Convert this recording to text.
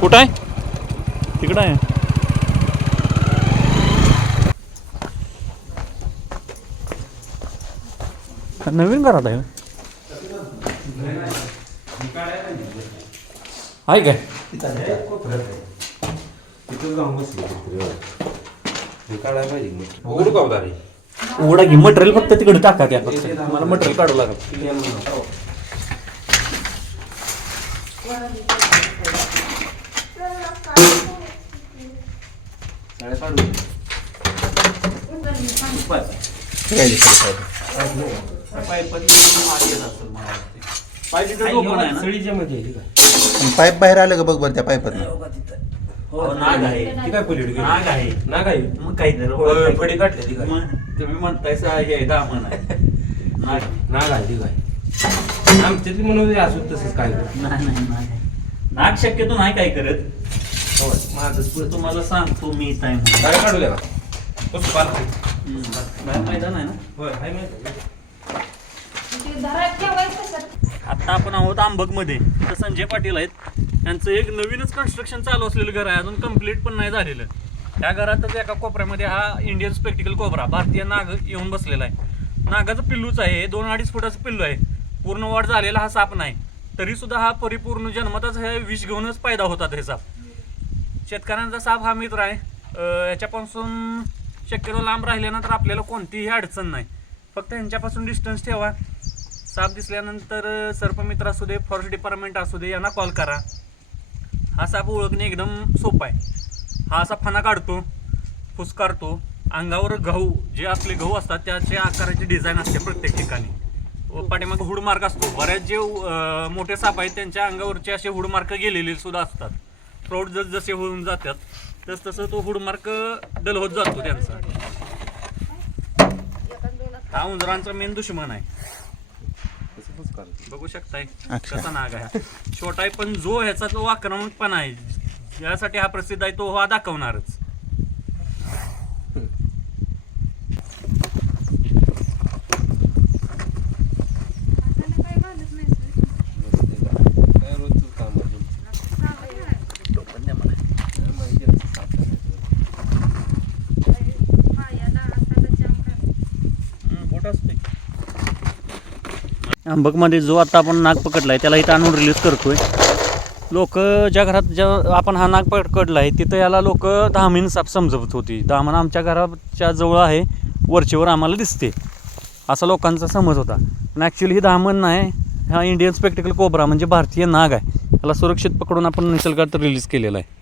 कुठं आहे? तिकडं आहे. नवीन घरात आहे आहे काय? हे उघडू का उघडा मटेरियल फक्त तिकडे टाका त्या फक्त. मला मटेरियल काढू लागेल. सळीच्या मध्ये पाईप बाहेर आलं का बघ बरं त्या पाईपात हो, नाग आहे ती काय पलीकडे गेली? नाग आहे नाग आहे मग काही होय, फडी काढली ती काय तुम्ही म्हणताय सा- हे दामन आहे नाग नाग आहे ती काय आमच्यातली म्हणून असू तसंच काय नाही नाही नाग आहे नाग शक्यतो नाही काय करत होय, माझंच पुढं पुढे तुम्हाला सांगतो मी म्हणून. काय काढूया का? आहे. हम्म, बाहेर मैदान आहे ना? होय हाय माहिती ते धरात ठेवायचं कशात? आता आपण आहोत आंबकमध्ये. इथं संजय पाटील आहेत. त्यांचं एक नवीनच कन्स्ट्रक्शन चालू असलेलं घर आहे. अजून कंप्लीट पण नाही झालेलं. त्या घरातच एका कोपऱ्यामध्ये हा इंडियन स्पेक्टिकल कोबरा भारतीय नाग येऊन बसलेला आहे. नागाचं पिल्लूच आहे. हे दोन अडीच फुटाचं पिल्लू आहे. पूर्ण वाढ झालेला हा साप नाही. तरी सुद्धा हा परिपूर्ण जन्मताच हे विष घेऊनच पैदा होतात हे साप. शेतकऱ्यांचा साप हा मित्र आहे. याच्यापासून शक्यतो लांब राहिल्यानंतर आपल्याला कोणतीही अडचण नाही. फक्त यांच्यापासून डिस्टन्स ठेवा. साप दिसल्यानंतर सर्पमित्र असू दे फॉरेस्ट डिपार्टमेंट असू दे यांना कॉल करा. हा साप ओळखणे एकदम सोपं आहे. हा असा फणा काढतो फुसकारतो अंगावर गहू जे आपले गहू असतात त्याच्या आकाराची डिझाईन असते प्रत्येक ठिकाणी. व पाठीमागे हुडमार्क असतो. बऱ्याच जे मोठे साप आहेत त्यांच्या अंगावरचे असे हुडमार्क गेलेले सुद्धा असतात. प्रौढ जस जसे होऊन जातात तस तसं तो हुड मार्क डल होत जातो त्यांचा. हा उंदरांचा मेन दुश्मन आहे. बघू शकताय. कसा नाग आहे छोटा आहे पण जो ह्याचा जो आक्रमकपणा आहे. ज्यासाठी हा प्रसिद्ध आहे तो हा दाखवणारच हाताला काय घालत नाही सर. काय रोजचं काम आहे रोजचं. चांगलं आहे. काय माहिती आहे, साप करायचं. पायाला हाताला जाम घाल. आंबकमध्ये जो आता आपण नाग पकडला आहे त्याला इथं आणून रिलीज करतोय. लोक ज्या घरात ज्या आपण हा नाग पकडला आहे तिथं याला लोक धामीन साप समजवत होती. धामण आमच्या घराच्या जवळ आहे वरचेवर आम्हाला दिसते. असा लोकांचा समज होता. पण ॲक्च्युली ही धामण नाही हा इंडियन स्पेक्टिकल कोबरा म्हणजे भारतीय नाग आहे. याला सुरक्षित पकडून आपण निसर्गात रिलीज केलेला आहे.